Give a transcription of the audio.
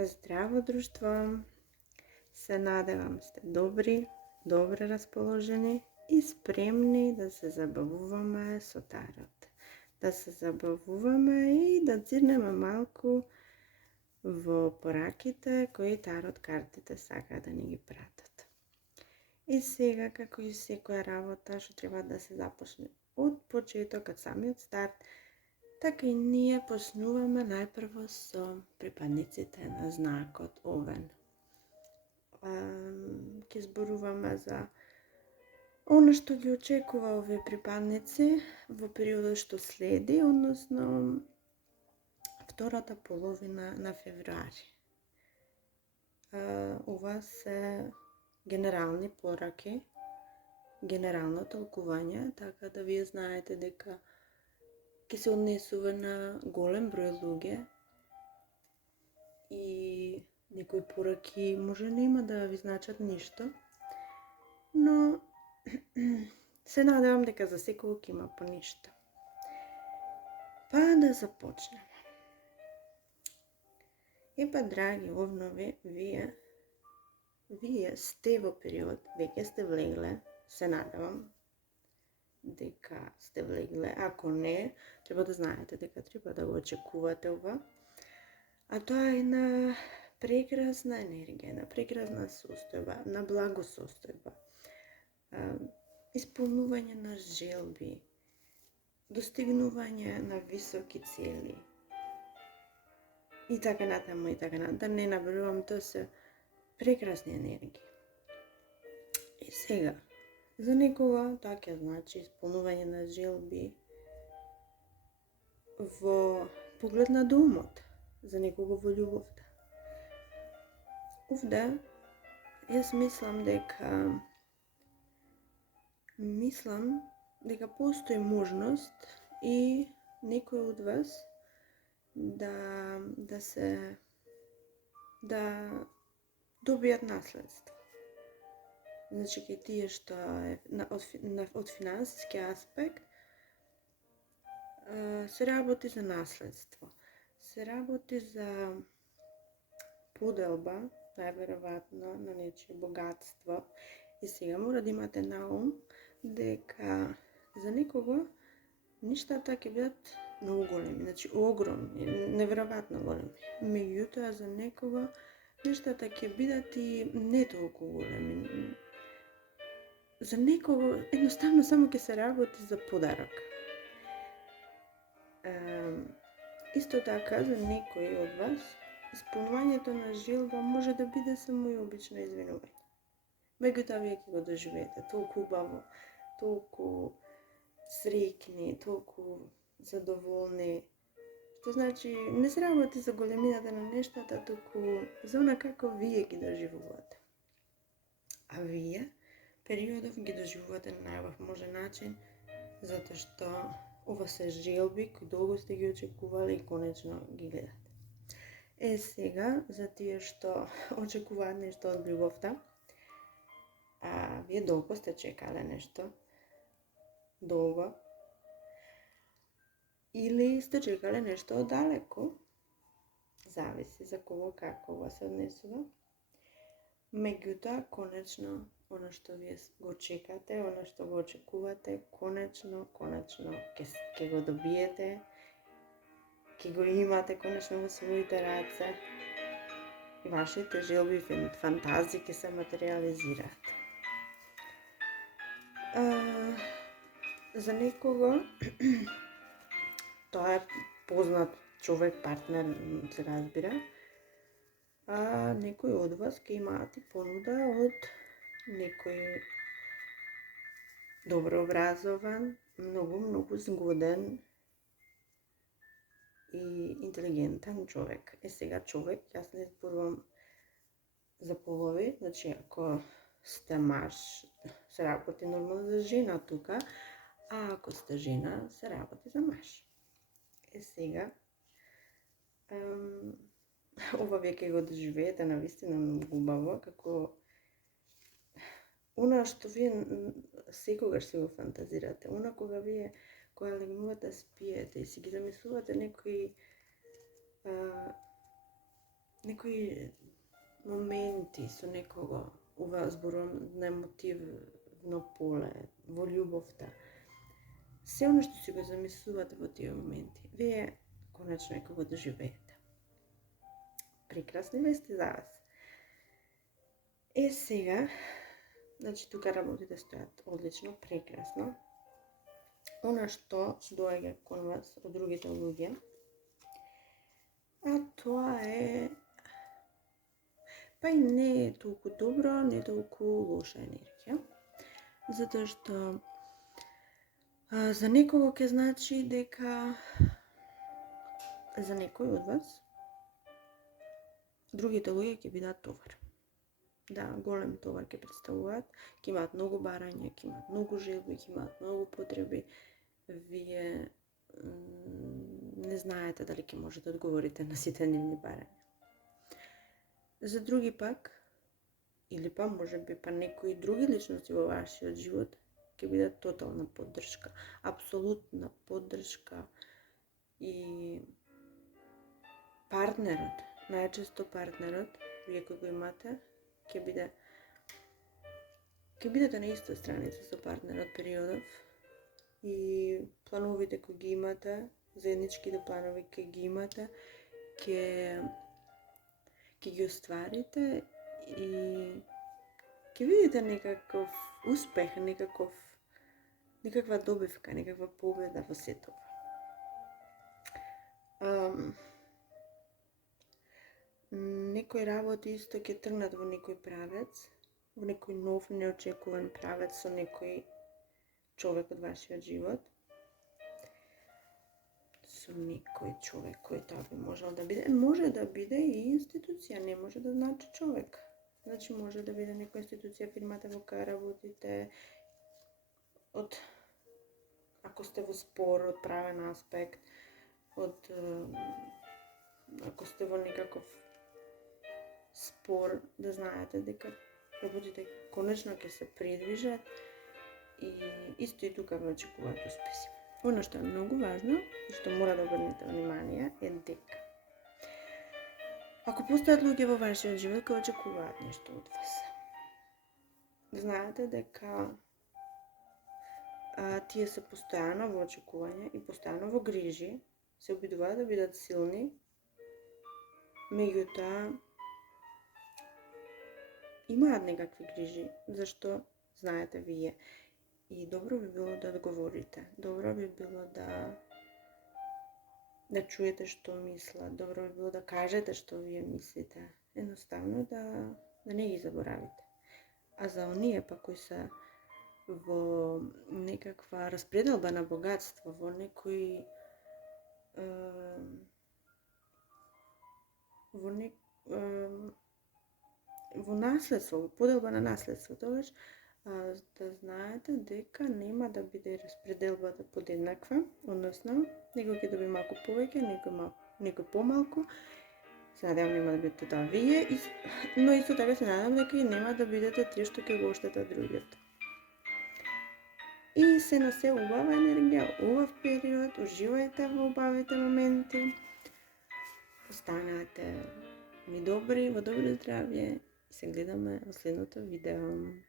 Здраво друштво! Се надевам сте добри, добре расположени и спремни да се забавуваме со тарот. Да се забавуваме и да дзирнеме малку во пораките кои тарот картите сака да ни ги пратат. И сега, како и секоја работа што треба да се започне од почеток, од самиот старт, така и ние почнуваме најпрво со припадниците на знакот Овен. Ќе зборуваме за она што ги очекува овие припадници во периодот што следи, односно втората половина на февруари. Ова се генерални пораки, генерално толкување, така да вие знаете дека ќе се однесува на голем број луѓе и некои пораки може нема да ви значат ништо, но се надевам дека за секој има по ништо. Па да започнеме. Епа, драги овнови, вие сте во период, веќе сте влегле, се надевам дека сте влегле. Ако не, треба да знаете дека треба да го очекувате ова. А тоа е една прекрасна енергија, една прекрасна состојба, на благосостојба, исполнување на желби, достигнување на високи цели. И така натаму, да не набројувам, тоа се прекрасни енергии. И сега, за некога тоа ќе значи исполнување на желби во поглед на домот, за некого во љубовта. Овде, јас мислам дека постои можност и некој од вас да добијат наследство. Значи, ке тие што е од финансиски аспект се работи за наследство. Се работи за поделба, најверојатно, на нечие богатство. И сега мора да имате на ум дека за некого ништата ќе бидат многу големи, значи огромни, неверојатно големи. Меѓутоа за некого нештата ќе бидат и не толку големи. За некого едноставно само ќе се работи за подарок. Исто така за некој од вас исполнувањето на желба може да биде само и обично извинување. Меѓутоа вие ќе го доживеете толку убаво, толку среќни, толку задоволни. Што значи, не се работи за големината на нештата, туку за она како вие ги доживувате. А вие периодов ги доживувате на најубав можен начин, затоа што ова се желби кои долго сте ги очекувале и конечно ги гледате. Сега, за тие што очекуваат нешто од љубовта, вие долго сте чекале нешто, долго, или сте чекале нешто оддалеку, зависи за кого како ова се однесува. Меѓутоа, конечно, она што вие го чекате, она што го очекувате, конечно ќе го добиете, ќе го имате конечно во своите раце и вашите желби и фантазии ќе се материализираат. За некого тоа е познат човек, партнер, се разбира, а некој од вас ќе имаат и понуда од некој добро образован, многу згоден и интелигентен човек. Сега човек, јас не зборувам за полови, значи ако сте маж, се работи нормално за жена тука, а ако сте жена, се работи за маж. Сега, ова вие ќе го доживеете навистина многу убаво, како она што вие секогаш си го фантазирате, она кога вие легнувате да спиете и си ги замислувате некои некои моменти со некого ова зборувам на емотивно поле, во љубовта. Се оно што си го замислувате во тие моменти, вие конечно дека го доживеете. Прекрасни вести за вас. Сега, значи тука работите стојат одлично, прекрасно. Она што доаѓа кон вас од другите луѓе, а тоа е па и не е толку добро, не е толку лоша енергија. Затоа што за некого ќе значи дека за некој од вас другите луѓе ќе бидат товар. Да, голем товар ќе представуваат, ќе имаат многу барања, ќе имаат многу желби, ќе имаат многу потреби. Вие не знаете дали ќе можете да одговорите на сите нивни барања. За други пак, или па можеби па некои други личности во вашиот живот ќе биде тотална поддршка, апсолутна поддршка и партнерот, најчесто партнерот, вие кој го имате, ќе бидете на иста страница со партнерот периодов и плановите кои ги имате, заедничките планови кои ги имате, ќе ги остварите и ќе видите некаков успех, некаква добивка, некаква победа во сето. Некои работи исто ќе тргнат во некој правец, во некој нов, неочекуван правец со некој човек од вашиот живот. Со некој човек кој тоа би можел да биде. Може да биде и институција, не може да значи човек. Значи може да биде некоја институција, фирмата во која работите, ако сте во спор, од правен аспект, ако сте во некаков спор, да знаете дека работите конечно ќе се придвижат и исто и тука ве очекуваат успеси. Оно што е многу важно и што мора да обрнете внимание е дека ако постојат луѓе во вашиот живот кои очекуваат нешто од вас, знаете дека тие се постојано во очекување и постојано во грижи, се обидуваат да бидат силни, меѓутоа имаат некакви грижи, зашто знаете вие. И добро би било да одговорите, добро би било да чуете што мислат, добро би било да кажете што вие мислите, едноставно да не ги заборавите. А за оние па кои се во некаква распределба на богатство, во некој во наследство, во поделба на наследство, тогаш да знаете дека нема да биде распределбата подеднаква, односно некој ќе доби малку повеќе, некој помалку. Се надевам нема да бидете тоа вие, но исто така се надевам дека и нема да бидете тие што ќе го оштетат другиот. И се на се убава енергија, убав период, уживајте во убавите моменти, останете ми добри, во добро здравје и се гледаме во следното видео.